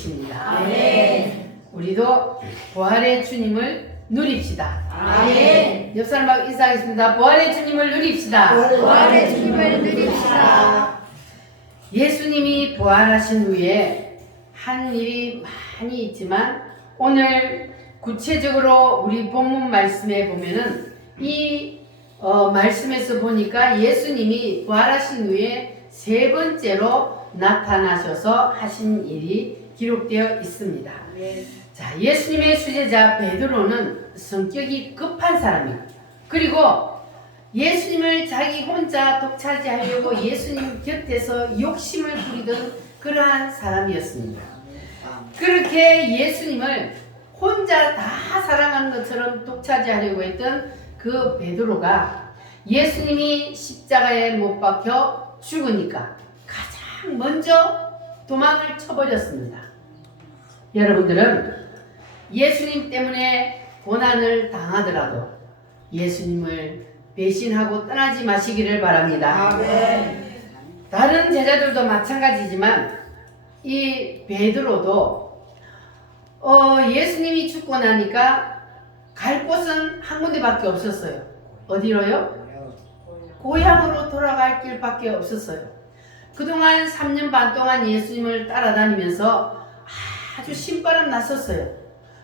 계십니다. 아멘. 우리도 부활의 주님을 누립시다. 아멘. 옆 사람하고 인사하겠습니다. 부활의 주님을 누립시다. 부활의 주님을 누립시다. 예수님이 부활하신 후에 한 일이 많이 있지만 오늘 구체적으로 우리 본문 말씀에 보면은 이 말씀에서 보니까 예수님이 부활하신 후에 세 번째로 나타나셔서 하신 일이 기록되어 있습니다. 자, 예수님의 수제자 베드로는 성격이 급한 사람이에요. 그리고 예수님을 자기 혼자 독차지하려고 예수님 곁에서 욕심을 부리던 그러한 사람이었습니다. 그렇게 예수님을 혼자 다 사랑하는 것처럼 독차지하려고 했던 그 베드로가 예수님이 십자가에 못 박혀 죽으니까 가장 먼저 도망을 쳐버렸습니다. 여러분들은 예수님 때문에 고난을 당하더라도 예수님을 배신하고 떠나지 마시기를 바랍니다. 아멘. 다른 제자들도 마찬가지지만 이 베드로도 예수님이 죽고 나니까 갈 곳은 한 군데밖에 없었어요. 어디로요? 고향으로 돌아갈 길밖에 없었어요. 그동안 3년 반 동안 예수님을 따라다니면서 아주 신바람 났었어요.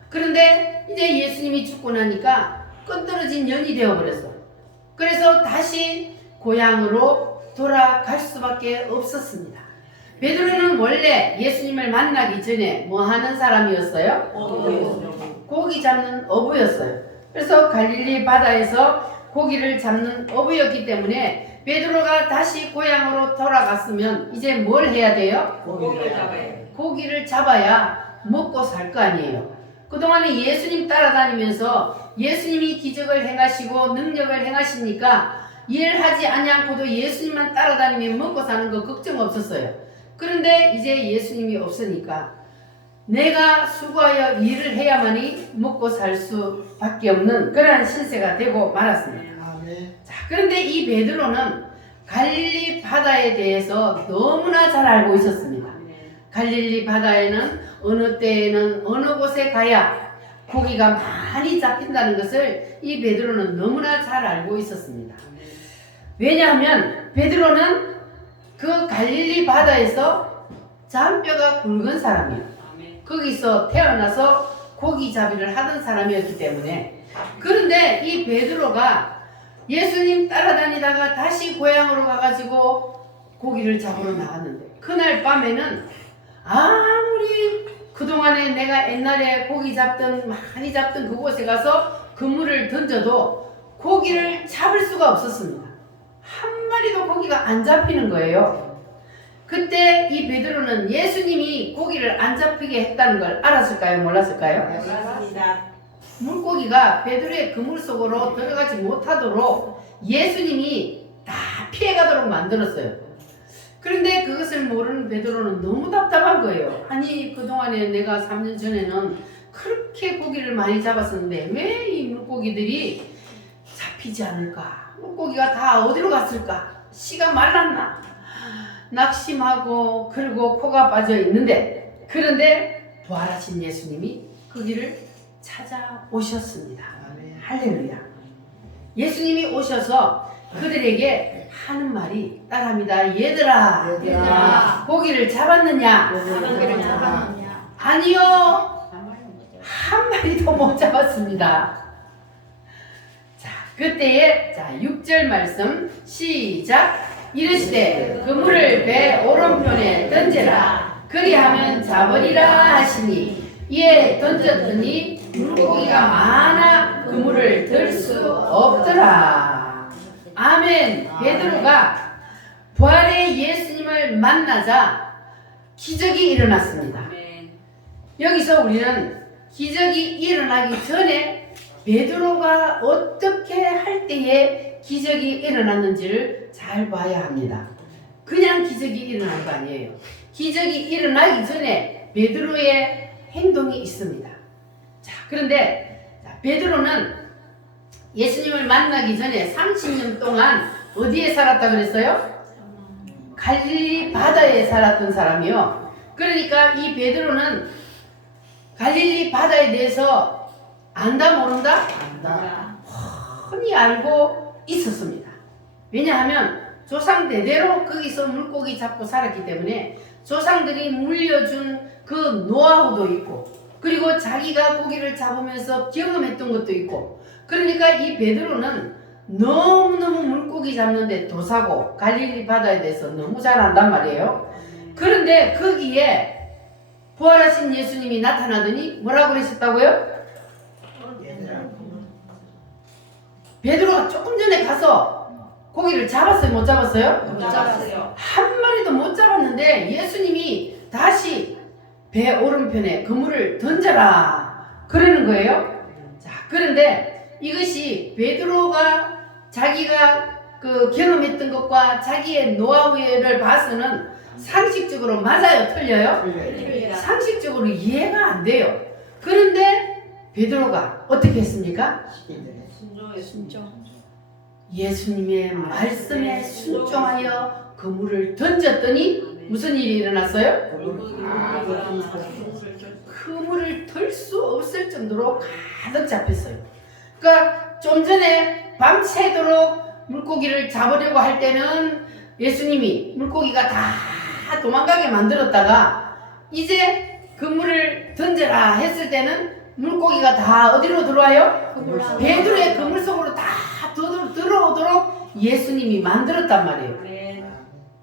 그런데 이제 예수님이 죽고 나니까 끈떨어진 년이 되어버렸어요. 그래서 다시 고향으로 돌아갈 수밖에 없었습니다. 베드로는 원래 예수님을 만나기 전에 뭐 하는 사람이었어요? 고기 잡는 어부였어요. 그래서 갈릴리 바다에서 고기를 잡는 어부였기 때문에 베드로가 다시 고향으로 돌아갔으면 이제 뭘 해야 돼요? 고기를 잡아야 먹고 살 거 아니에요. 그동안에 예수님 따라다니면서 예수님이 기적을 행하시고 능력을 행하시니까 일하지 아니않고도 예수님만 따라다니면 먹고 사는 거 걱정 없었어요. 그런데 이제 예수님이 없으니까 내가 수고하여 일을 해야만이 먹고 살 수밖에 없는 그러한 신세가 되고 말았습니다. 자, 그런데 이 베드로는 갈릴리 바다에 대해서 너무나 잘 알고 있었습니다. 갈릴리 바다에는 어느 때에는 어느 곳에 가야 고기가 많이 잡힌다는 것을 이 베드로는 너무나 잘 알고 있었습니다. 왜냐하면 베드로는 그 갈릴리 바다에서 잔뼈가 굵은 사람이에요. 거기서 태어나서 고기 잡이를 하던 사람이었기 때문에. 그런데 이 베드로가 예수님 따라다니다가 다시 고향으로 가가지고 고기를 잡으러 나갔는데 그날 밤에는 아무리 그동안에 내가 옛날에 고기 잡던 많이 잡던 그곳에 가서 그물을 던져도 고기를 잡을 수가 없었습니다. 한 마리도 고기가 안 잡히는 거예요. 그때 이 베드로는 예수님이 고기를 안 잡히게 했다는 걸 알았을까요? 몰랐을까요? 몰랐습니다. 물고기가 베드로의 그물 속으로 들어가지 못하도록 예수님이 다 피해가도록 만들었어요. 그런데 그것을 모르는 베드로는 너무 답답한 거예요. 아니 그동안에 내가 3년 전에는 그렇게 고기를 많이 잡았었는데 왜 이 물고기들이 잡히지 않을까? 물고기가 다 어디로 갔을까? 씨가 말랐나? 낙심하고 그리고 코가 빠져 있는데 그런데 부활하신 예수님이 그 길을 찾아오셨습니다. 할렐루야. 예수님이 오셔서 그들에게 하는 말이 따라합니다. 얘들아 고기를 잡았느냐? 아니요, 한 마리도 못 잡았습니다. 자, 그때에 6절 말씀 시작. 이르시되 그물을 배 오른편에 던지라 그리하면 잡으리라 하시니 이에 던졌더니 물고기가 많아 그물을 들 수 없더라. 아멘. 베드로가 부활의 예수님을 만나자 기적이 일어났습니다. 여기서 우리는 기적이 일어나기 전에 베드로가 어떻게 할 때에 기적이 일어났는지를 잘 봐야 합니다. 그냥 기적이 일어난 거 아니에요. 기적이 일어나기 전에 베드로의 행동이 있습니다. 자, 그런데 베드로는 예수님을 만나기 전에 30년 동안 어디에 살았다 그랬어요? 갈릴리 바다에 살았던 사람이요. 그러니까 이 베드로는 갈릴리 바다에 대해서 안다 모른다? 안다. 뻔히 알고 있었습니다. 왜냐하면 조상 대대로 거기서 물고기 잡고 살았기 때문에 조상들이 물려준 그 노하우도 있고 그리고 자기가 고기를 잡으면서 경험했던 것도 있고 그러니까 이 베드로는 너무너무 물고기 잡는데 도사고 갈릴리 바다에 대해서 너무 잘 안단 말이에요. 그런데 거기에 부활하신 예수님이 나타나더니 뭐라고 그러셨다고요? 베드로가 조금 전에 가서 고기를 잡았어요? 못 잡았어요? 못 잡았어요. 한 마리도 못 잡았는데 예수님이 다시 배 오른편에 그물을 던져라 그러는 거예요. 자, 그런데 이것이 베드로가 자기가 그 경험했던 것과 자기의 노하우를 봐서는 상식적으로 맞아요? 틀려요? 상식적으로 이해가 안 돼요. 그런데 베드로가 어떻게 했습니까? 예수님의 말씀에 순종하여 그물을 던졌더니 무슨 일이 일어났어요? 그물을 들 수 없을 정도로 가득 잡혔어요. 그러니까 좀 전에 밤새도록 물고기를 잡으려고 할 때는 예수님이 물고기가 다 도망가게 만들었다가 이제 그물을 던져라 했을 때는 물고기가 다 어디로 들어와요? 베드로의 그물 속으로 다 들어오도록 예수님이 만들었단 말이에요.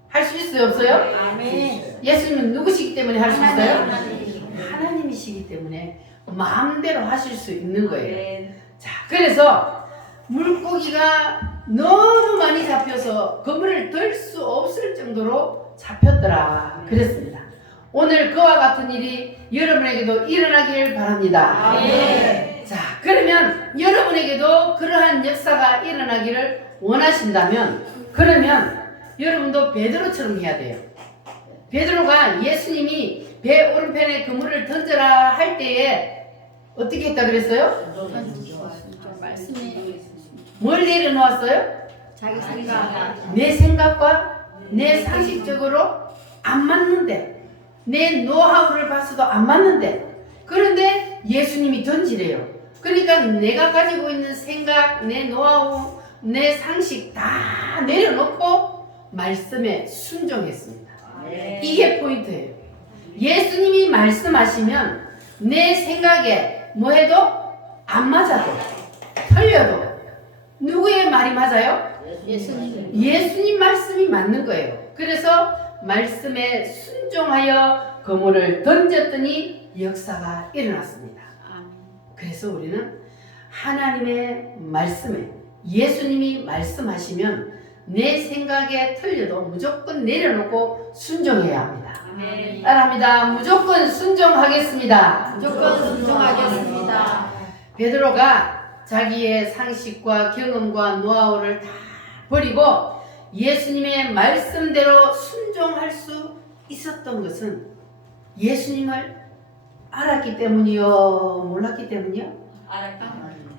할 수 있어요? 없어요? 아멘. 예수님은 누구시기 때문에 할 수 있어요? 하나님. 하나님이시기 때문에 마음대로 하실 수 있는 거예요. 아멘. 자, 그래서 물고기가 너무 많이 잡혀서 그물을 들 수 없을 정도로 잡혔더라 그랬습니다. 오늘 그와 같은 일이 여러분에게도 일어나길 바랍니다. 아멘. 자, 그러면 여러분에게도 그러한 역사가 일어나기를 원하신다면 그러면 여러분도 베드로처럼 해야 돼요. 베드로가 예수님이 배 오른편에 그물을 던져라 할 때에 어떻게 했다 그랬어요? 말씀이 뭘 내려놓았어요? 자기 생각. 내 생각과 내 상식적으로 안 맞는데 내 노하우를 봤어도 안 맞는데 그런데 예수님이 던지래요. 그러니까 내가 가지고 있는 생각, 내 노하우, 내 상식 다 내려놓고 말씀에 순종했습니다. 이게 포인트예요. 예수님이 말씀하시면 내 생각에 뭐 해도 안 맞아도 틀려도 누구의 말이 맞아요? 예수님 말씀이 맞는 거예요. 그래서 말씀에 순종하여 그물을 던졌더니 역사가 일어났습니다. 그래서 우리는 하나님의 말씀에 예수님이 말씀하시면 내 생각에 틀려도 무조건 내려놓고 순종해야 합니다. 따라합니다. 무조건 순종하겠습니다. 무조건 순종하겠습니다. 베드로가 자기의 상식과 경험과 노하우를 다 버리고 예수님의 말씀대로 순종할 수 있었던 것은 예수님을 알았기 때문이요? 몰랐기 때문이요?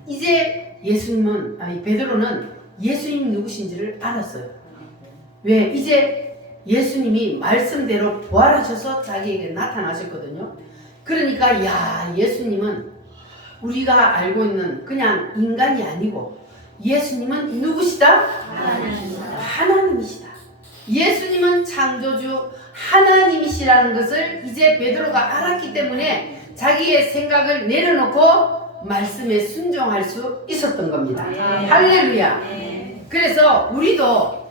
이제 예수님은, 아니 베드로는 예수님이 누구신지를 알았어요. 왜? 이제 예수님이 말씀대로 부활하셔서 자기에게 나타나셨거든요. 그러니까 야, 예수님은 우리가 알고 있는 그냥 인간이 아니고 예수님은 누구시다? 하나님이시다. 예수님은 창조주 하나님이시라는 것을 이제 베드로가 알았기 때문에 자기의 생각을 내려놓고 말씀에 순종할 수 있었던 겁니다. 할렐루야. 그래서 우리도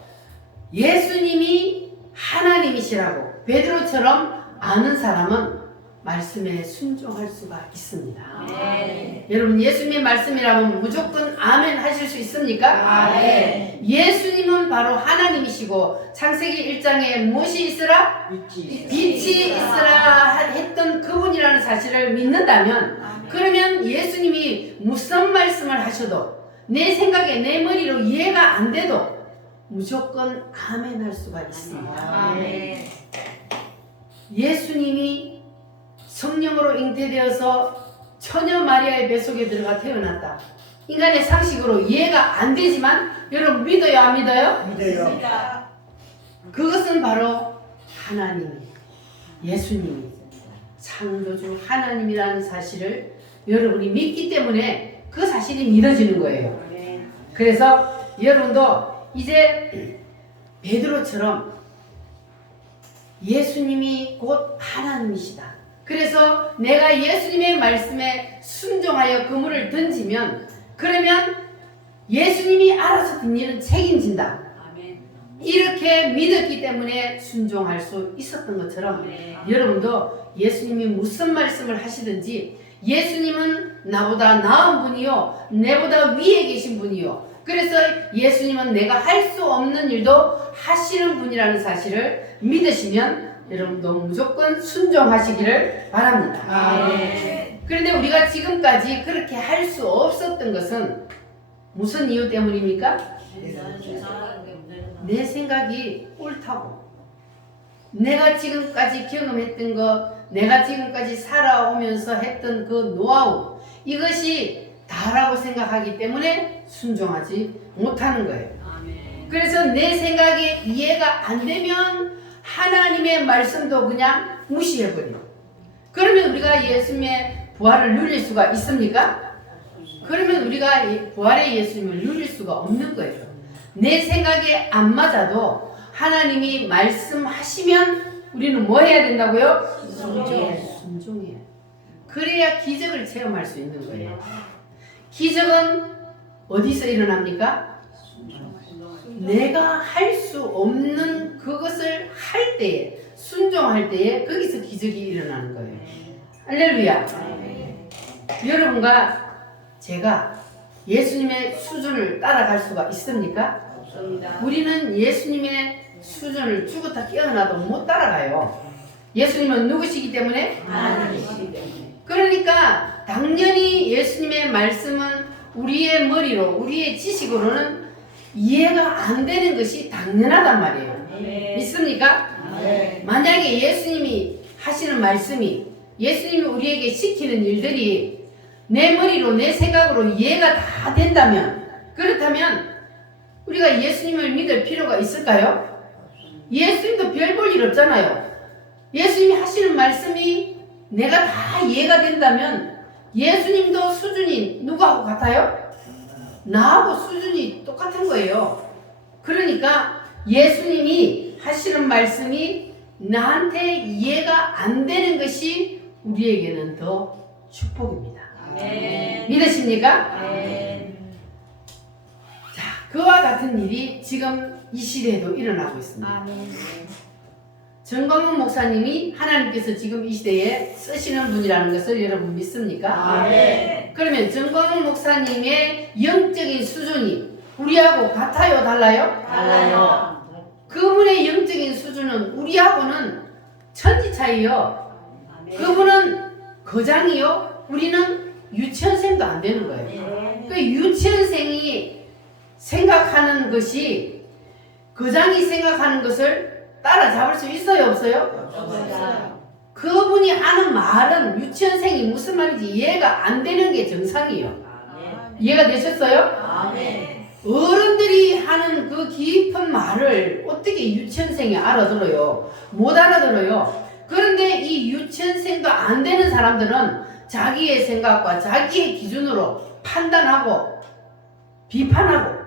예수님이 하나님이시라고 베드로처럼 아는 사람은 말씀에 순종할 수가 있습니다. 여러분 예수님의 말씀이라면 무조건 아멘 하실 수 있습니까? 예수님은 바로 하나님이시고 창세기 1장에 무엇이 있으라? 빛이 있으라 했던 그분이라는 사실을 믿는다면 그러면 예수님이 무슨 말씀을 하셔도 내 생각에 내 머리로 이해가 안 돼도 무조건 아멘 할 수가 있습니다. 예수님이 성령으로 잉태되어서 처녀 마리아의 뱃속에 들어가 태어났다. 인간의 상식으로 이해가 안 되지만 여러분 믿어요 안 믿어요? 믿어요. 그것은 바로 하나님 예수님이 창조주 하나님이라는 사실을 여러분이 믿기 때문에 그 사실이 믿어지는 거예요. 그래서 여러분도 이제 베드로처럼 예수님이 곧 하나님이시다. 그래서 내가 예수님의 말씀에 순종하여 그물을 던지면 그러면 예수님이 알아서 그 일은 책임진다. 이렇게 믿었기 때문에 순종할 수 있었던 것처럼 여러분도 예수님이 무슨 말씀을 하시든지 예수님은 나보다 나은 분이요 내보다 위에 계신 분이요 그래서 예수님은 내가 할 수 없는 일도 하시는 분이라는 사실을 믿으시면 여러분도 무조건 순종하시기를 바랍니다. 그런데 우리가 지금까지 그렇게 할 수 없었던 것은 무슨 이유 때문입니까? 내 생각이 옳다고, 내가 지금까지 경험했던 것, 내가 지금까지 살아오면서 했던 그 노하우, 이것이 다라고 생각하기 때문에 순종하지 못하는 거예요. 그래서 내 생각이 이해가 안 되면 하나님의 말씀도 그냥 무시해버려요. 그러면 우리가 예수님의 부활을 누릴 수가 있습니까? 그러면 우리가 부활의 예수님을 누릴 수가 없는 거예요. 내 생각에 안 맞아도 하나님이 말씀하시면 우리는 뭐 해야 된다고요? 순종해요. 그래야 기적을 체험할 수 있는 거예요. 기적은 어디서 일어납니까? 내가 할 수 없는 그것을 할 때에, 순종할 때에 거기서 기적이 일어나는 거예요. 할렐루야. 여러분과 제가 예수님의 수준을 따라갈 수가 있습니까? 우리는 예수님의 수준을 죽었다 깨어나도 못 따라가요. 예수님은 누구시기 때문에? 하나님이시기 때문에. 그러니까 당연히 예수님의 말씀은 우리의 머리로, 우리의 지식으로는 이해가 안 되는 것이 당연하단 말이에요. 믿습니까? 만약에 예수님이 하시는 말씀이, 예수님이 우리에게 시키는 일들이 내 머리로, 내 생각으로 이해가 다 된다면, 그렇다면 우리가 예수님을 믿을 필요가 있을까요? 예수님도 별 볼 일 없잖아요. 예수님이 하시는 말씀이 내가 다 이해가 된다면 예수님도 수준이 누구하고 같아요? 나하고 수준이 똑같은 거예요. 그러니까 예수님이 하시는 말씀이 나한테 이해가 안 되는 것이 우리에게는 더 축복입니다. 믿으십니까? 자, 그와 같은 일이 지금 이 시대에도 일어나고 있습니다. 정광훈 목사님이 하나님께서 지금 이 시대에 쓰시는 분이라는 것을 여러분 믿습니까? 그러면 정광훈 목사님의 영적인 수준이 우리하고 같아요? 달라요? 달라요. 그분의 영적인 수준은 우리하고는 천지 차이요. 그분은 거장이요. 우리는 유치원생도 안 되는 거예요. 그 유치원생이 생각하는 것이 거장이 생각하는 것을 따라잡을 수 있어요? 없어요? 없어요. 그분이 하는 말은 유치원생이 무슨 말인지 이해가 안 되는 게 정상이에요. 이해가 되셨어요? 어른들이 하는 그 깊은 말을 어떻게 유치원생이 알아들어요? 못 알아들어요. 그런데 이 유치원생도 안 되는 사람들은 자기의 생각과 자기의 기준으로 판단하고 비판하고,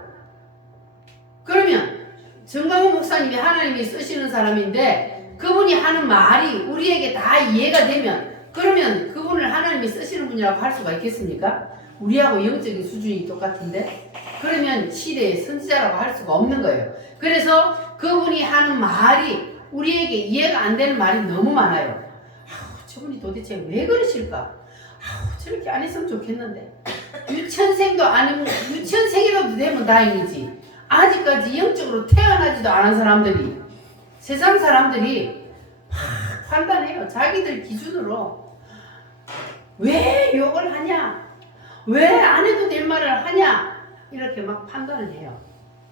그러면 정광훈 목사님이 하나님이 쓰시는 사람인데 그분이 하는 말이 우리에게 다 이해가 되면, 그러면 그분을 하나님이 쓰시는 분이라고 할 수가 있겠습니까? 우리하고 영적인 수준이 똑같은데, 그러면 시대의 선지자라고 할 수가 없는 거예요. 그래서 그분이 하는 말이 우리에게 이해가 안 되는 말이 너무 많아요. 저분이 도대체 왜 그러실까? 저렇게 안 했으면 좋겠는데. 유치원생도 아니면, 유치원생이라도 되면 다행이지. 아직까지 영적으로 태어나지도 않은 사람들이, 세상 사람들이 막 판단해요. 자기들 기준으로. 왜 욕을 하냐? 왜 안 해도 될 말을 하냐? 이렇게 막 판단을 해요.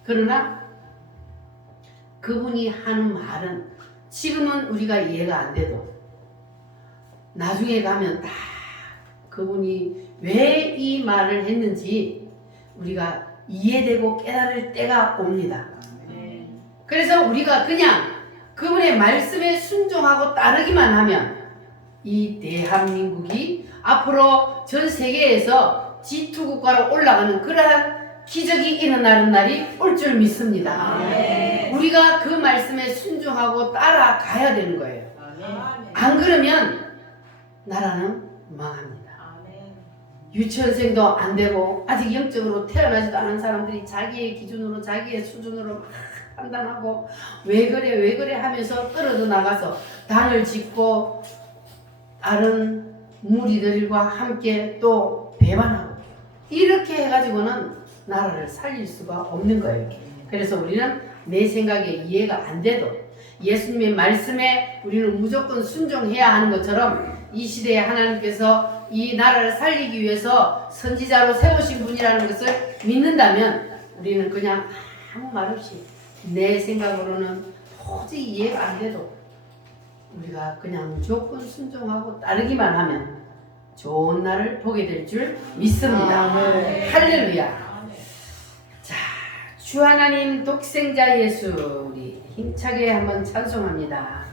그러나 그분이 하는 말은 지금은 우리가 이해가 안 돼도 나중에 가면 다 그분이 왜 이 말을 했는지 우리가 이해되고 깨달을 때가 옵니다. 그래서 우리가 그냥 그분의 말씀에 순종하고 따르기만 하면 이 대한민국이 앞으로 전 세계에서 G2 국가로 올라가는 그러한 기적이 일어나는 날이 올 줄 믿습니다. 우리가 그 말씀에 순종하고 따라가야 되는 거예요. 안 그러면 나라는 망합니다. 유치원생도 안 되고 아직 영적으로 태어나지도 않은 사람들이 자기의 기준으로 자기의 수준으로 막 판단하고 왜 그래 하면서 떨어져 나가서 단을 짓고 다른 무리들과 함께 또 배반하고 이렇게 해가지고는 나라를 살릴 수가 없는 거예요. 그래서 우리는 내 생각에 이해가 안 돼도 예수님의 말씀에 우리는 무조건 순종해야 하는 것처럼 이 시대에 하나님께서 이 나라를 살리기 위해서 선지자로 세우신 분이라는 것을 믿는다면 우리는 그냥 아무 말 없이 내 생각으로는 도저히 이해가 안 돼도 우리가 그냥 무조건 순종하고 따르기만 하면 좋은 날을 보게 될 줄 믿습니다. 할렐루야. 자, 주 하나님 독생자 예수 우리 힘차게 한번 찬송합니다.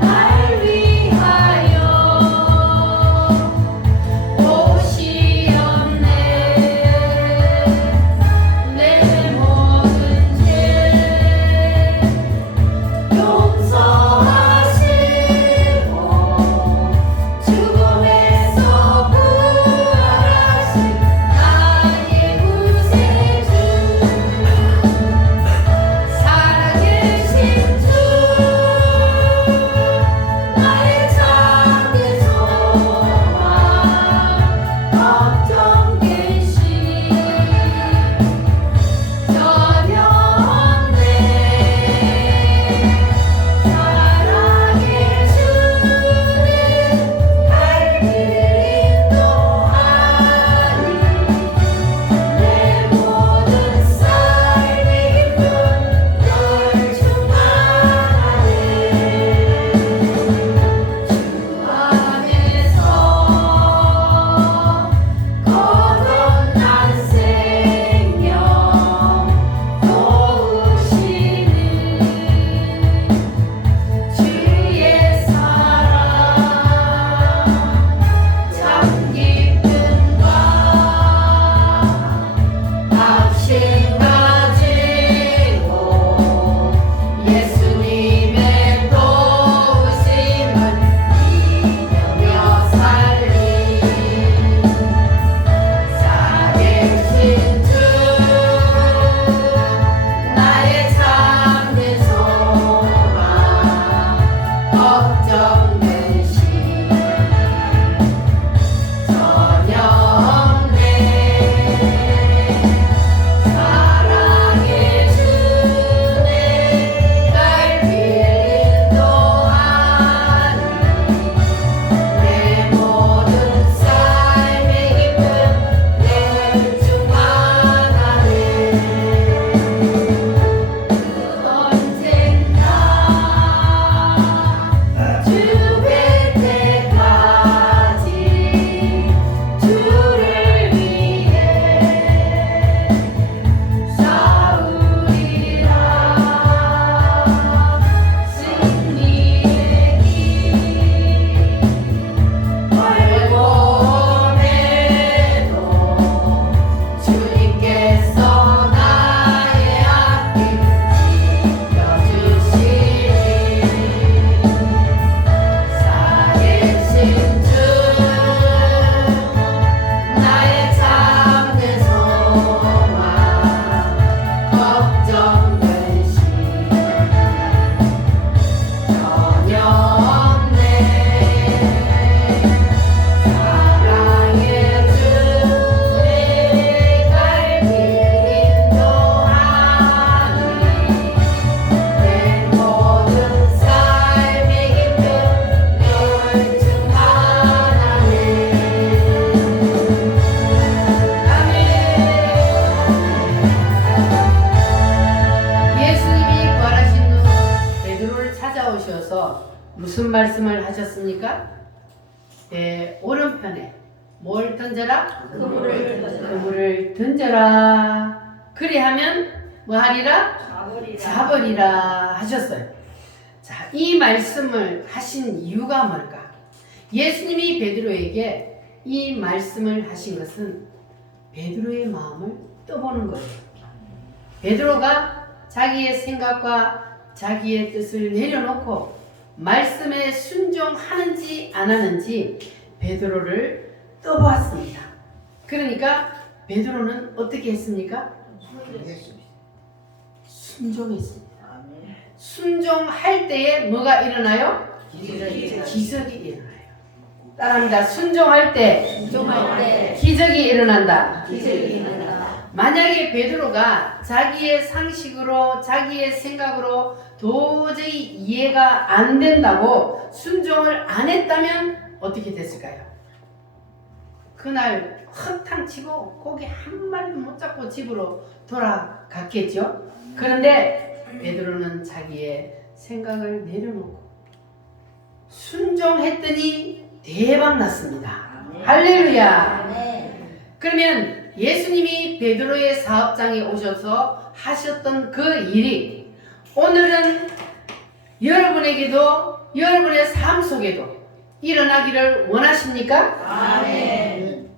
날 위하여 오시 찾아오셔서 무슨 말씀을 하셨습니까? 오른편에 뭘 던져라? 그물을 던져라. 그리하면 뭐 하리라? 잡으리라 하셨어요. 자, 이 말씀을 하신 이유가 뭘까? 예수님이 베드로에게 이 말씀을 하신 것은 베드로의 마음을 떠보는 거예요. 베드로가 자기의 생각과 자기의 뜻을 내려놓고 말씀에 순종하는지 안 하는지 베드로를 떠보았습니다. 그러니까 베드로는 어떻게 했습니까? 순종했습니다. 순종할 때에 뭐가 일어나요? 기적이 일어나요. 따라합니다. 순종할 때 기적이 일어난다. 만약에 베드로가 자기의 상식으로 자기의 생각으로 도저히 이해가 안 된다고 순종을 안 했다면 어떻게 됐을까요? 그날 헛탕치고 고기 한 마리도 못 잡고 집으로 돌아갔겠죠. 그런데 베드로는 자기의 생각을 내려놓고 순종했더니 대박 났습니다. 할렐루야. 그러면 예수님이 베드로의 사업장에 오셔서 하셨던 그 일이 오늘은 여러분에게도 여러분의 삶 속에도 일어나기를 원하십니까? 아멘.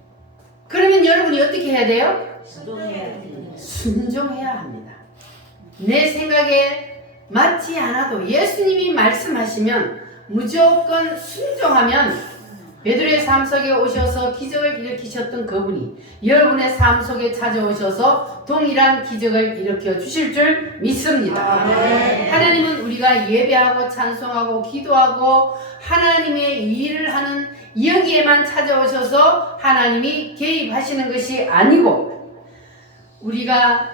그러면 여러분이 어떻게 해야 돼요? 순종해야 합니다. 내 생각에 맞지 않아도 예수님이 말씀하시면 무조건 순종하면 베드로의 삶 속에 오셔서 기적을 일으키셨던 그분이 여러분의 삶 속에 찾아오셔서 동일한 기적을 일으켜 주실 줄 믿습니다. 아멘. 하나님은 우리가 예배하고 찬송하고 기도하고 하나님의 일을 하는 여기에만 찾아오셔서 하나님이 개입하시는 것이 아니고 우리가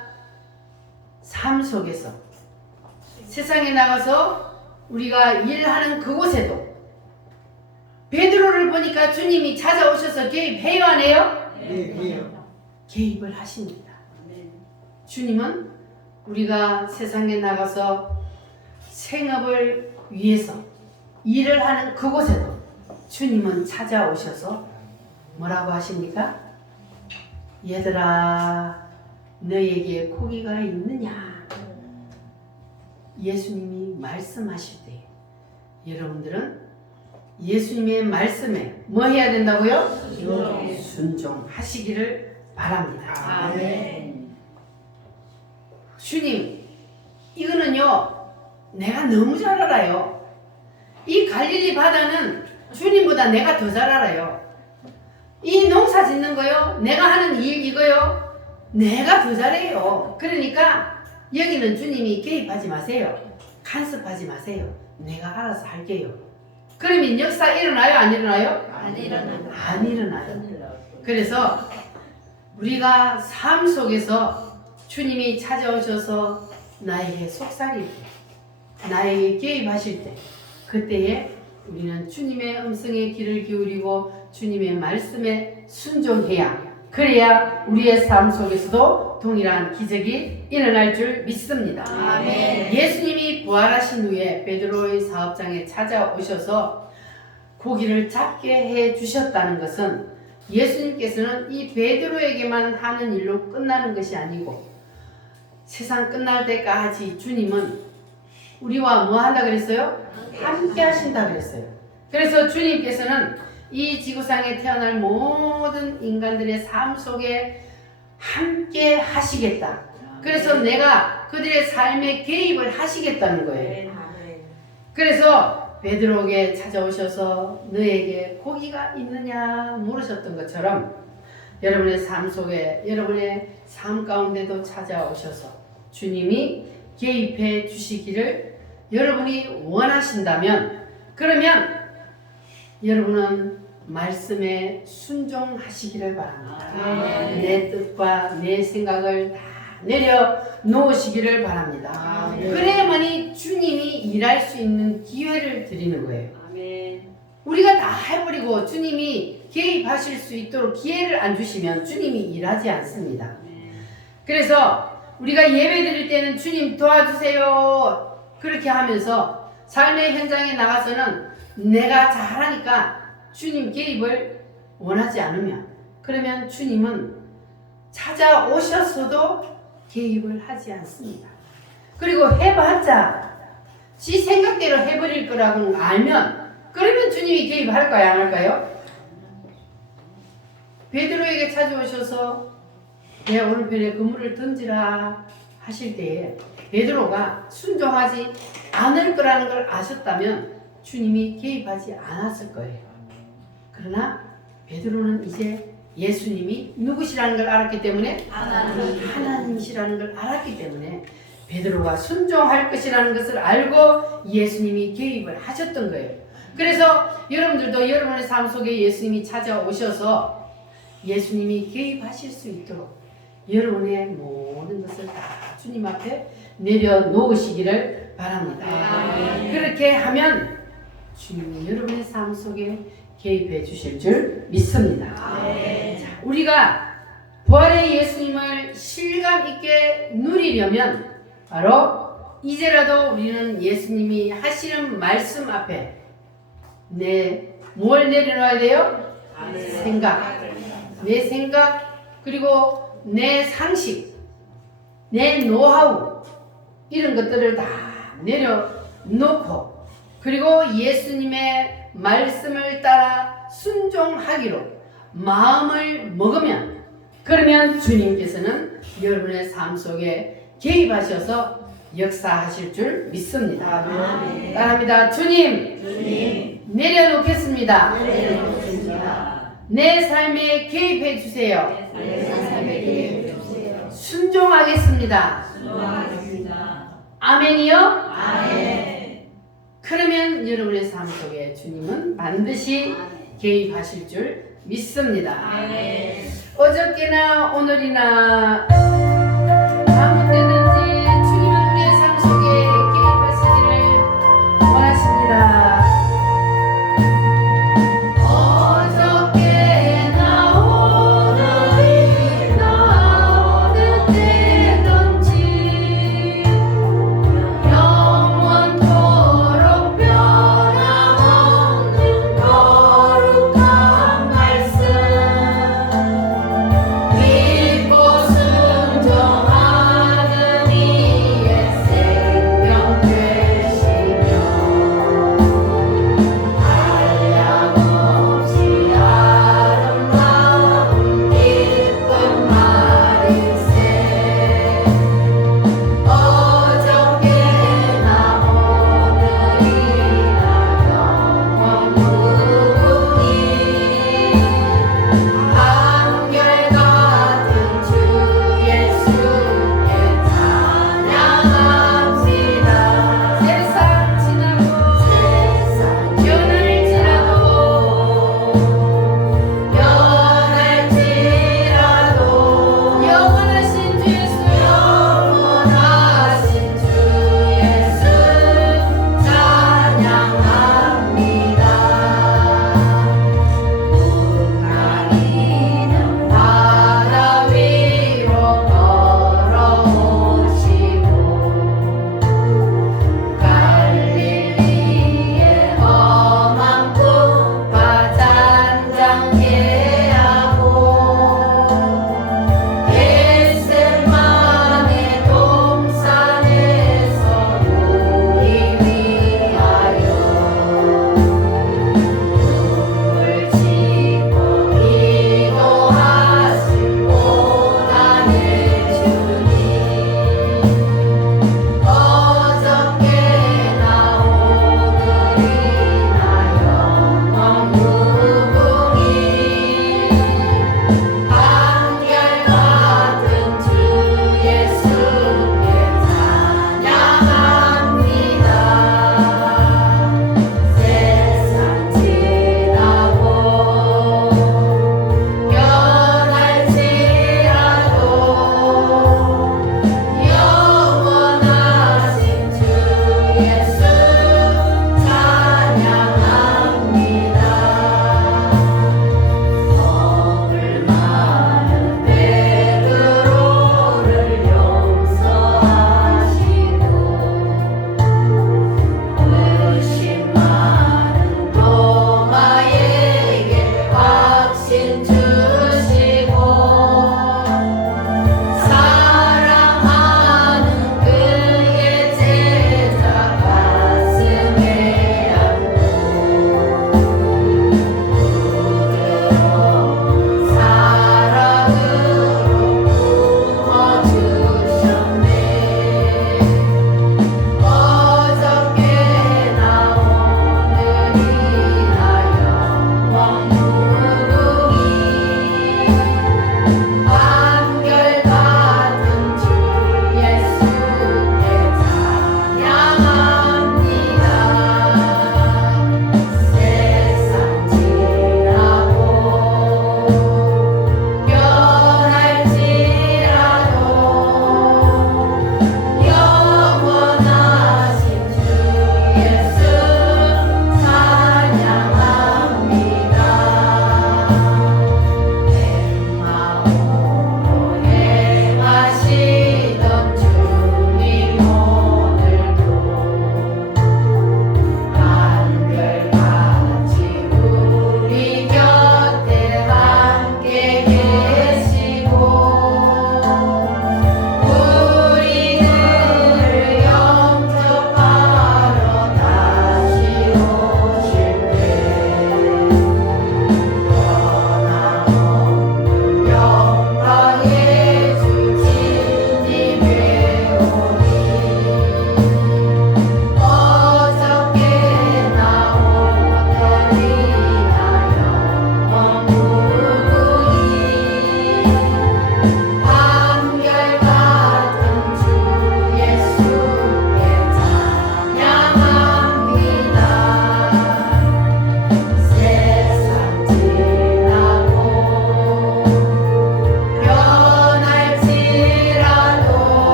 삶 속에서 세상에 나가서 우리가 일하는 그곳에도 베드로를 보니까 주님이 찾아오셔서 개입해요 안 해요? 네. 개입을 하십니다. 주님은 우리가 세상에 나가서 생업을 위해서 일을 하는 그곳에도 주님은 찾아오셔서 뭐라고 하십니까? 얘들아 너에게 고기가 있느냐? 예수님이 말씀하실 때 여러분들은 예수님의 말씀에 뭐 해야 된다고요? 순종하시기를 바랍니다. 아멘. 주님, 이거는요 내가 너무 잘 알아요. 이 갈릴리 바다는 주님보다 내가 더 잘 알아요. 이 농사 짓는 거요, 내가 하는 일 이거요, 내가 더 잘해요. 그러니까 여기는 주님이 개입하지 마세요. 간섭하지 마세요. 내가 알아서 할게요. 그러면 역사 일어나요? 안 일어나요? 안 일어나요. 그래서 우리가 삶 속에서 주님이 찾아오셔서 나에게 속삭일 때, 나에게 개입하실 때, 그때에 우리는 주님의 음성에 귀를 기울이고 주님의 말씀에 순종해야, 그래야 우리의 삶 속에서도 동일한 기적이 일어날 줄 믿습니다. 아멘. 예수님이 부활하신 후에 베드로의 사업장에 찾아오셔서 고기를 잡게 해 주셨다는 것은 예수님께서는 이 베드로에게만 하는 일로 끝나는 것이 아니고 세상 끝날 때까지 주님은 우리와 뭐 한다 그랬어요? 함께 하신다 그랬어요. 그래서 주님께서는 이 지구상에 태어날 모든 인간들의 삶 속에 함께 하시겠다. 그래서 내가 그들의 삶에 개입을 하시겠다는 거예요. 그래서 베드로에게 찾아오셔서 너에게 고기가 있느냐 물으셨던 것처럼 여러분의 삶 속에, 여러분의 삶 가운데도 찾아오셔서 주님이 개입해 주시기를 여러분이 원하신다면, 그러면 여러분은 말씀에 순종하시기를 바랍니다. 내 뜻과 내 생각을 다 내려놓으시기를 바랍니다. 그래야만이 주님이 일할 수 있는 기회를 드리는 거예요. 우리가 다 해버리고 주님이 개입하실 수 있도록 기회를 안 주시면 주님이 일하지 않습니다. 그래서 우리가 예배 드릴 때는 주님 도와주세요 그렇게 하면서 삶의 현장에 나가서는 내가 잘하니까 주님 개입을 원하지 않으면, 그러면 주님은 찾아오셨어도 개입을 하지 않습니다. 그리고 해봤자 지 생각대로 해버릴 거라고 알면, 그러면 주님이 개입할까요, 안 할까요? 베드로에게 찾아오셔서 내 오른편에 그물을 던지라 하실 때에 베드로가 순종하지 않을 거라는 걸 아셨다면 주님이 개입하지 않았을 거예요. 그러나 베드로는 이제 예수님이 누구시라는 걸 알았기 때문에, 하나님이시라는 걸 알았기 때문에 베드로가 순종할 것이라는 것을 알고 예수님이 개입을 하셨던 거예요. 그래서 여러분들도 여러분의 삶 속에 예수님이 찾아오셔서 예수님이 개입하실 수 있도록 여러분의 모든 것을 다 주님 앞에 내려놓으시기를 바랍니다. 그렇게 하면 주님이 여러분의 삶 속에 개입해 주실 줄 믿습니다. 자, 우리가 부활의 예수님을 실감 있게 누리려면 바로 이제라도 우리는 예수님이 하시는 말씀 앞에 뭘 내려놔야 돼요? 내 생각, 그리고 내 상식, 내 노하우, 이런 것들을 다 내려놓고, 그리고 예수님의 말씀을 따라 순종하기로 마음을 먹으면, 그러면 주님께서는 여러분의 삶 속에 개입하셔서 역사하실 줄 믿습니다. 따라합니다. 주님, 내려놓겠습니다. 내 삶에 개입해 주세요. 순종하겠습니다. 아멘이요? 그러면 여러분의 삶 속에 주님은 반드시 개입하실 줄 믿습니다. 어저께나 오늘이나 아무 때든지 주님은 우리의 삶 속에 개입하시기를 원하십니다. 거룩한 말씀, 믿고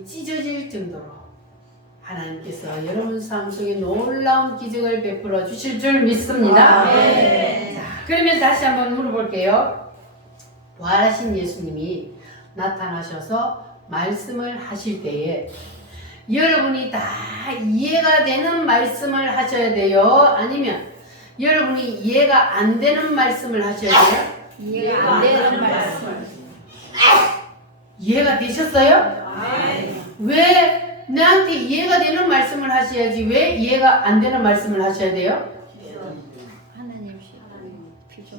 마음이 찢어질 정도로 하나님께서 여러분 삶 속에 놀라운 기적을 베풀어 주실 줄 믿습니다. 자, 그러면 다시 한번 물어볼게요. 부활하신 예수님이 나타나셔서 말씀을 하실 때에 여러분이 다 이해가 되는 말씀을 하셔야 돼요? 아니면 여러분이 이해가 안 되는 말씀을 하셔야 돼요? 이해가 안 되는 말씀. 이해가 되셨어요? 왜 나한테 이해가 되는 말씀을 하셔야지 왜 이해가 안 되는 말씀을 하셔야 돼요? 하나님 피조.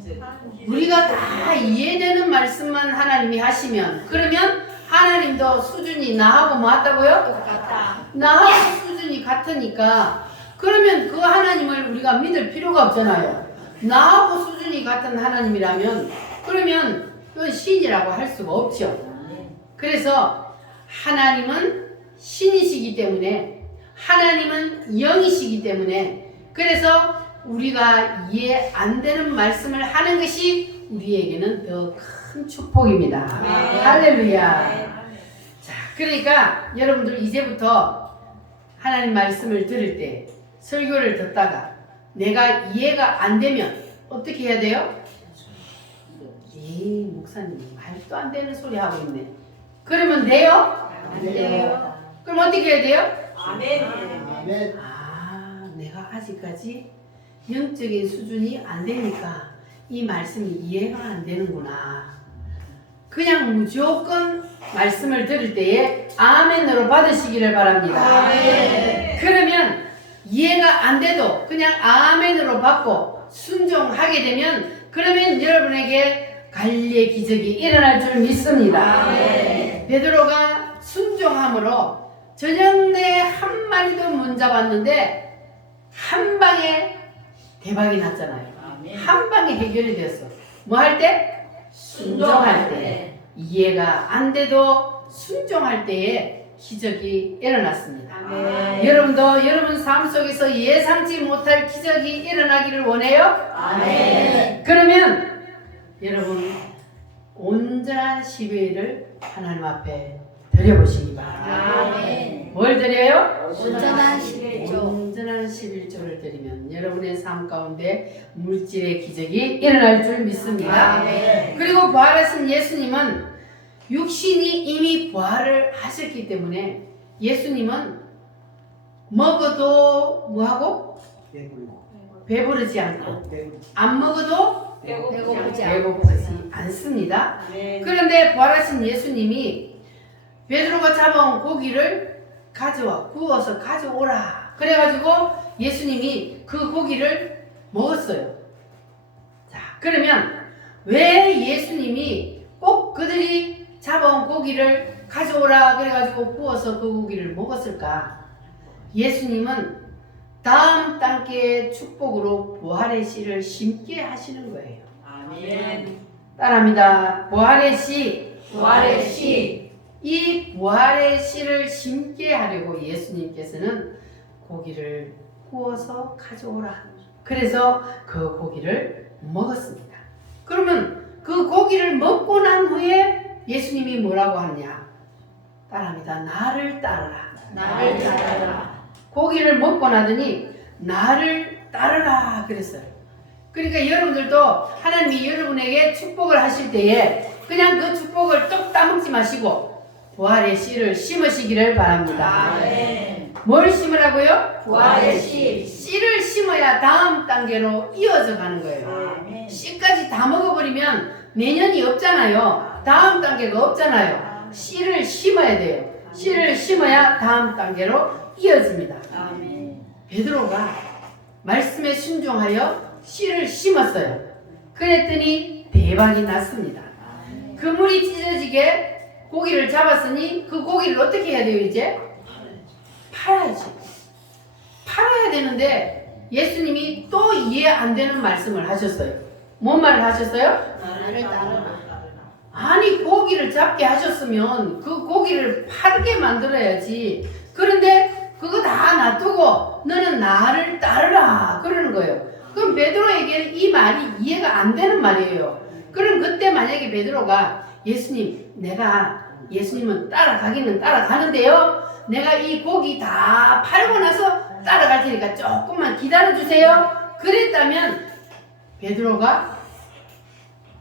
우리가 다 이해되는 말씀만 하나님이 하시면 그러면 하나님도 수준이 나하고 맞다고요? 똑같다. 나하고 수준이 같으니까 그러면 그 하나님을 우리가 믿을 필요가 없잖아요. 나하고 수준이 같은 하나님이라면 그러면 그건 신이라고 할 수가 없죠. 그래서 하나님은 신이시기 때문에 하나님은 영이시기 때문에 그래서 우리가 이해 안 되는 말씀을 하는 것이 우리에게는 더 큰 축복입니다. 할렐루야. 자, 그러니까 여러분들 이제부터 하나님 말씀을 들을 때 설교를 듣다가 내가 이해가 안 되면 어떻게 해야 돼요? 목사님 말도 안 되는 소리 하고 있네. 그러면 돼요? 안 돼요. 그럼 어떻게 해야 돼요? 아멘. 내가 아직까지 영적인 수준이 안 되니까 이 말씀이 이해가 안 되는구나. 그냥 무조건 말씀을 들을 때에 아멘으로 받으시기를 바랍니다. 그러면 이해가 안 돼도 그냥 아멘으로 받고 순종하게 되면 그러면 여러분에게 관리의 기적이 일어날 줄 믿습니다. 베드로가 순종함으로 저녁내 한 마리도 못 잡았는데 한 방에 대박이 났잖아요. 한 방에 해결이 됐어. 뭐 할 때? 순종할 때. 이해가 안 돼도 순종할 때에 기적이 일어났습니다. 여러분도 여러분 삶 속에서 예상치 못할 기적이 일어나기를 원해요? 그러면 여러분 온전한 12일을 하나님 앞에 드려보시기 바랍니다. 뭘 드려요? 온전한 11조. 온전한 11조를 드리면 여러분의 삶 가운데 물질의 기적이 일어날 줄 믿습니다. 그리고 부활하신 예수님은 육신이 이미 부활을 하셨기 때문에 예수님은 먹어도 뭐하고? 배부르지 않고 안 먹어도 배고프지 배고프지 않습니다. 그런데 부활하신 예수님이 베드로가 잡아온 고기를 가져와 구워서 가져오라 그래가지고 예수님이 그 고기를 먹었어요. 자, 그러면 왜 예수님이 꼭 그들이 잡아온 고기를 가져오라 그래가지고 구워서 그 고기를 먹었을까? 예수님은 다음 단계의 축복으로 부활의 씨를 심게 하시는 거예요. 따라합니다. 부활의 씨. 이 부활의 씨를 심게 하려고 예수님께서는 고기를 구워서 가져오라. 그래서 그 고기를 먹었습니다. 그러면 그 고기를 먹고 난 후에 예수님이 뭐라고 하냐? 따라합니다. 나를 따르라. 고기를 먹고 나더니 나를 따르라 그랬어요. 그러니까 여러분들도 하나님이 여러분에게 축복을 하실 때에 그냥 그 축복을 뚝 따먹지 마시고 부활의 씨를 심으시기를 바랍니다. 뭘 심으라고요? 부활의 씨. 씨를 심어야 다음 단계로 이어져 가는 거예요. 씨까지 다 먹어버리면 내년이 없잖아요. 다음 단계가 없잖아요. 씨를 심어야 돼요. 씨를 심어야 다음 단계로 이어집니다. 베드로가 말씀에 순종하여 씨를 심었어요. 그랬더니 대박이 났습니다. 그물이 찢어지게 고기를 잡았으니 그 고기를 어떻게 해야 돼요 이제? 팔아야지. 팔아야 되는데 예수님이 또 이해 안 되는 말씀을 하셨어요. 뭔 말을 하셨어요? 나를 따르라. 아니 고기를 잡게 하셨으면 그 고기를 팔게 만들어야지. 그런데 그거 다 놔두고 너는 나를 따르라 그러는 거예요. 그럼 베드로에게 이 말이 이해가 안 되는 말이에요. 그럼 그때 만약에 베드로가 예수님 내가 예수님은 따라가기는 따라가는데요. 내가 이 고기 다 팔고 나서 따라갈 테니까 조금만 기다려주세요. 그랬다면 베드로가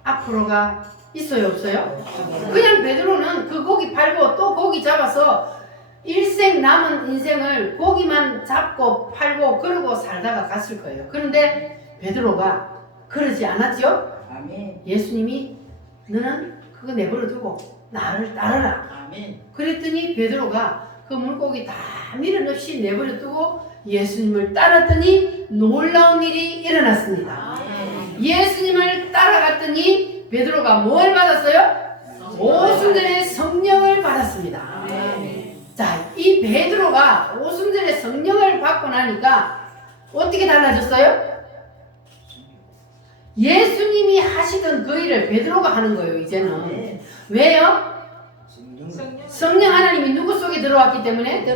앞으로가 있어요, 없어요? 그냥 베드로는 그 고기 팔고 또 고기 잡아서 일생 남은 인생을 고기만 잡고 팔고 그러고 살다가 갔을 거예요. 그런데 베드로가 그러지 않았죠? 아멘. 예수님이 너는 그거 내버려 두고 나를 따르라. 아멘. 그랬더니 베드로가 그 물고기 다 미련 없이 내버려 두고 예수님을 따랐더니 놀라운 일이 일어났습니다. 예수님을 따라갔더니 베드로가 뭘 받았어요? 오순절에 성령을 받았습니다. 자, 이 베드로가 오순절에 성령을 받고 나니까 어떻게 달라졌어요? 예수님이 하시던 그 일을 베드로가 하는 거예요, 이제는. 왜요? 성령 하나님이 누구 속에 들어왔기 때문에?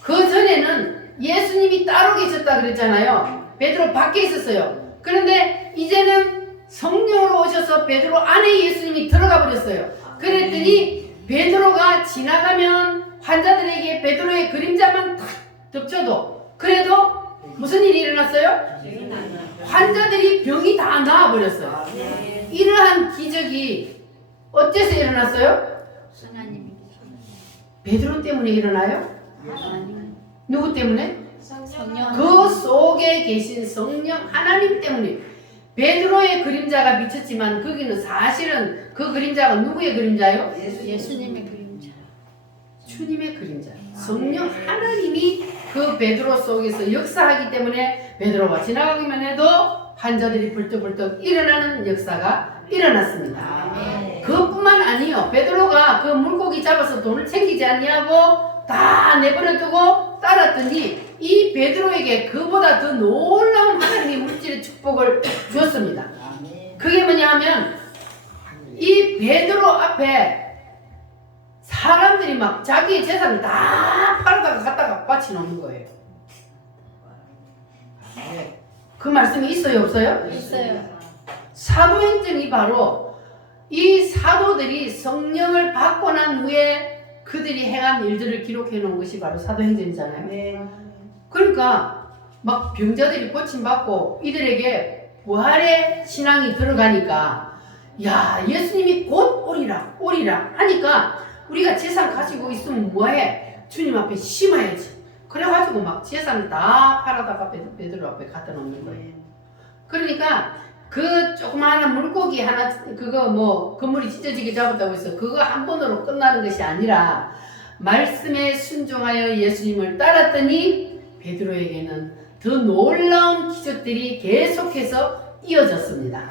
그 전에는 예수님이 따로 계셨다 그랬잖아요. 베드로 밖에 있었어요. 그런데 이제는 성령으로 오셔서 베드로 안에 예수님이 들어가 버렸어요. 그랬더니 베드로가 지나가면 환자들에게 베드로의 그림자만 탁 덮쳐도 그래도 무슨 일이 일어났어요? 환자들이 병이 다 나아버렸어요. 이러한 기적이 어째서 일어났어요? 하나님이 베드로 때문에 일어나요? 하나님 누구 때문에? 성령 그 속에 계신 성령 하나님 때문에. 베드로의 그림자가 비쳤지만 거기는 사실은 그 그림자가 누구의 그림자요? 예수님의 그림자. 주님의 그림자. 성령 하나님이 그 베드로 속에서 역사하기 때문에 베드로가 지나가기만 해도 환자들이 벌떡벌떡 일어나는 역사가 일어났습니다. 그것뿐만 아니요. 베드로가 그 물고기 잡아서 돈을 챙기지 않냐고 다 내버려두고 따랐더니 이 베드로에게 그보다 더 놀라운 하나님의 물질의 축복을 주었습니다. 그게 뭐냐 하면 이 베드로 앞에 사람들이 막 자기의 재산을 다 팔아다가 갖다가 바치놓는 거예요. 그 말씀이 있어요, 없어요? 있어요. 사도행전이 바로 이 사도들이 성령을 받고 난 후에 그들이 행한 일들을 기록해 놓은 것이 바로 사도행전이잖아요. 그러니까 막 병자들이 고침받고 이들에게 부활의 신앙이 들어가니까 야, 예수님이 곧 오리라 하니까 우리가 재산 가지고 있으면 뭐해? 주님 앞에 심어야지. 그래가지고 막 재산 다 팔아다가 베드로 앞에 갖다 놓는 거예요. 그러니까 그 조그마한 물고기 하나, 그거 뭐 그물이 찢어지게 잡았다고 해서 그거 한 번으로 끝나는 것이 아니라 말씀에 순종하여 예수님을 따랐더니 베드로에게는 더 놀라운 기적들이 계속해서 이어졌습니다.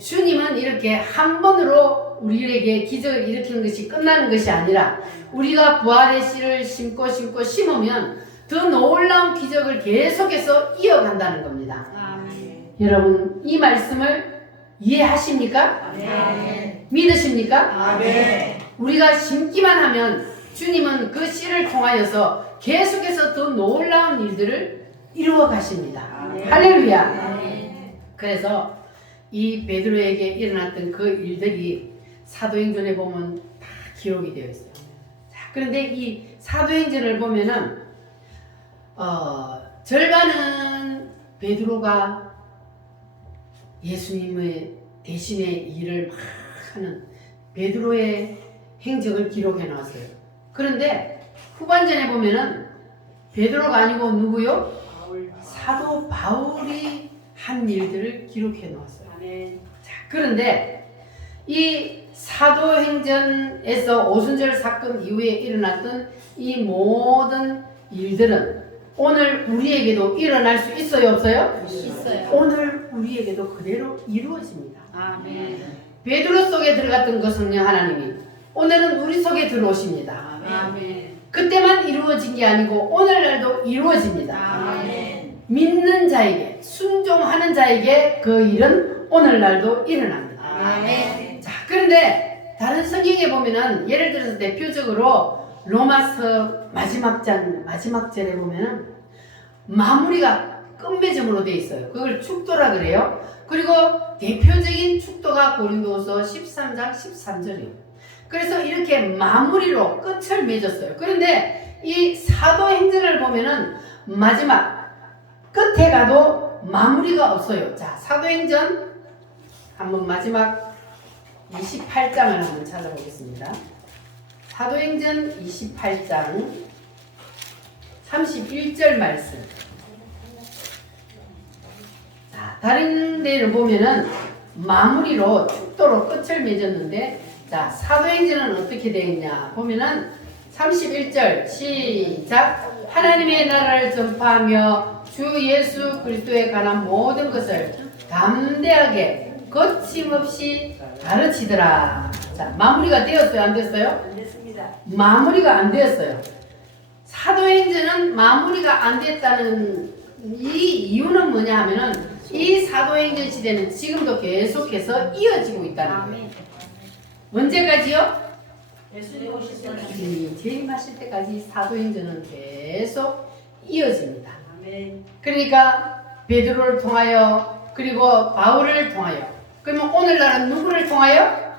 주님은 이렇게 한 번으로 우리에게 기적을 일으키는 것이 끝나는 것이 아니라 우리가 부활의 씨를 심고 심으면 더 놀라운 기적을 계속해서 이어간다는 겁니다. 여러분, 이 말씀을 이해하십니까? 믿으십니까? 우리가 심기만 하면 주님은 그 씨를 통하여서 계속해서 더 놀라운 일들을 이루어 가십니다. 할렐루야. 그래서 이 베드로에게 일어났던 그 일들이 사도행전에 보면 다 기록이 되어 있어요. 자, 그런데 이 사도행전을 보면은 절반은 베드로가 예수님의 대신의 일을 막 하는 베드로의 행적을 기록해 놨어요. 그런데 후반전에 보면은 베드로가 아니고 누구요? 사도 바울이 한 일들을 기록해 놓았어요. 자, 그런데 이 사도행전에서 오순절 사건 이후에 일어났던 이 모든 일들은 오늘 우리에게도 일어날 수 있어요, 없어요? 있어요. 오늘 우리에게도 그대로 이루어집니다. 아멘. 베드로 속에 들어갔던 그 성령 하나님이 오늘은 우리 속에 들어오십니다. 아멘. 그때만 이루어진 게 아니고 오늘날도 이루어집니다. 아멘. 믿는 자에게, 순종하는 자에게 그 일은 오늘날도 일어납니다. 아멘. 자, 그런데 다른 성경에 보면은 예를 들어서 대표적으로 로마서 마지막 장 마지막 절에 보면은 마무리가 끝맺음으로 돼 있어요. 그걸 축도라 그래요. 그리고 대표적인 축도가 고린도후서 13장 13절이에요. 그래서 이렇게 마무리로 끝을 맺었어요. 그런데 이 사도행전을 보면은 마지막 끝에 가도 마무리가 없어요. 자, 사도행전 한번 마지막 28장을 한번 찾아보겠습니다. 사도행전 28장 31절 말씀. 자, 다른 데를 보면은 마무리로 축도로 끝을 맺었는데, 자, 사도행전은 어떻게 되어 있냐 보면은 31절 시작. 하나님의 나라를 전파하며 주 예수 그리스도에 관한 모든 것을 담대하게 거침없이 가르치더라. 자, 마무리가 되었어요? 안 됐어요? 안 됐습니다. 마무리가 안 되었어요. 사도행전은 마무리가 안 됐다는 이 이유는 뭐냐 하면은 이 사도행전 시대는 지금도 계속해서 이어지고 있다는 거예요. 언제까지요? 예수님 오실 때까지. 주님이 재림하실 때까지 사도행전은 계속 이어집니다. 아멘. 그러니까 베드로를 통하여 그리고 바울을 통하여, 그러면 오늘날은 누구를 통하여?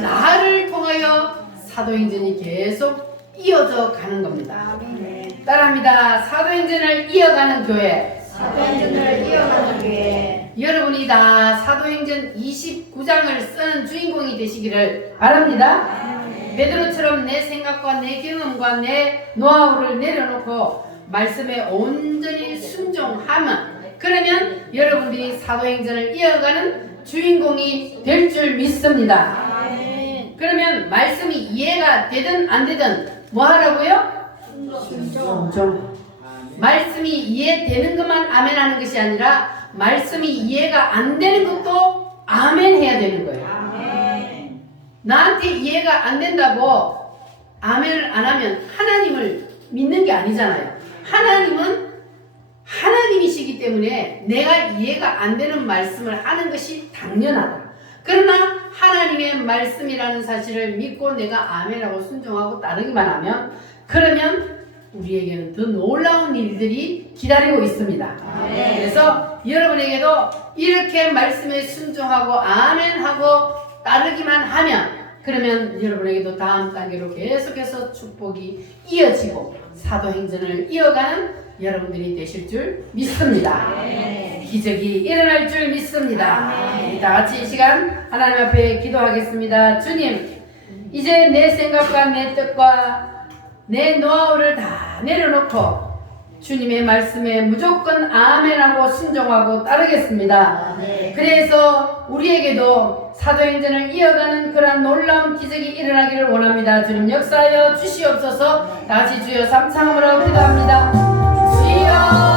나를 통하여 사도행전이 계속 이어져 가는 겁니다. 아멘. 따라합니다. 사도행전을 이어가는 교회. 사도행전을 이어가는 교회. 여러분이 다 사도행전 29장을 쓰는 주인공이 되시기를 바랍니다. 베드로처럼 내 생각과 내 경험과 내 노하우를 내려놓고 말씀에 온전히 순종하면, 그러면 여러분들이 사도행전을 이어가는 주인공이 될 줄 믿습니다. 아멘. 그러면 말씀이 이해가 되든 안 되든 뭐 하라고요? 순종. 말씀이 이해되는 것만 아멘 하는 것이 아니라 말씀이 이해가 안 되는 것도 아멘 해야 되는 거예요. 아멘. 나한테 이해가 안 된다고 아멘을 안 하면 하나님을 믿는 게 아니잖아요. 하나님은 하나님이시기 때문에 내가 이해가 안 되는 말씀을 하는 것이 당연하다. 그러나 하나님의 말씀이라는 사실을 믿고 내가 아멘하고 순종하고 따르기만 하면, 그러면 우리에게는 더 놀라운 일들이 기다리고 있습니다. 그래서 여러분에게도 이렇게 말씀에 순종하고 아멘하고 따르기만 하면, 그러면 여러분에게도 다음 단계로 계속해서 축복이 이어지고 사도행전을 이어가는 여러분들이 되실 줄 믿습니다. 기적이 일어날 줄 믿습니다. 우리 다 같이 이 시간 하나님 앞에 기도하겠습니다. 주님, 이제 내 생각과 내 뜻과 내 노하우를 다 내려놓고 주님의 말씀에 무조건 아멘하고 순종하고 따르겠습니다. 그래서 우리에게도 사도행전을 이어가는 그런 놀라운 기적이 일어나기를 원합니다. 주님 역사하여 주시옵소서. 다시 주여 삼창으로 기도합니다. 주여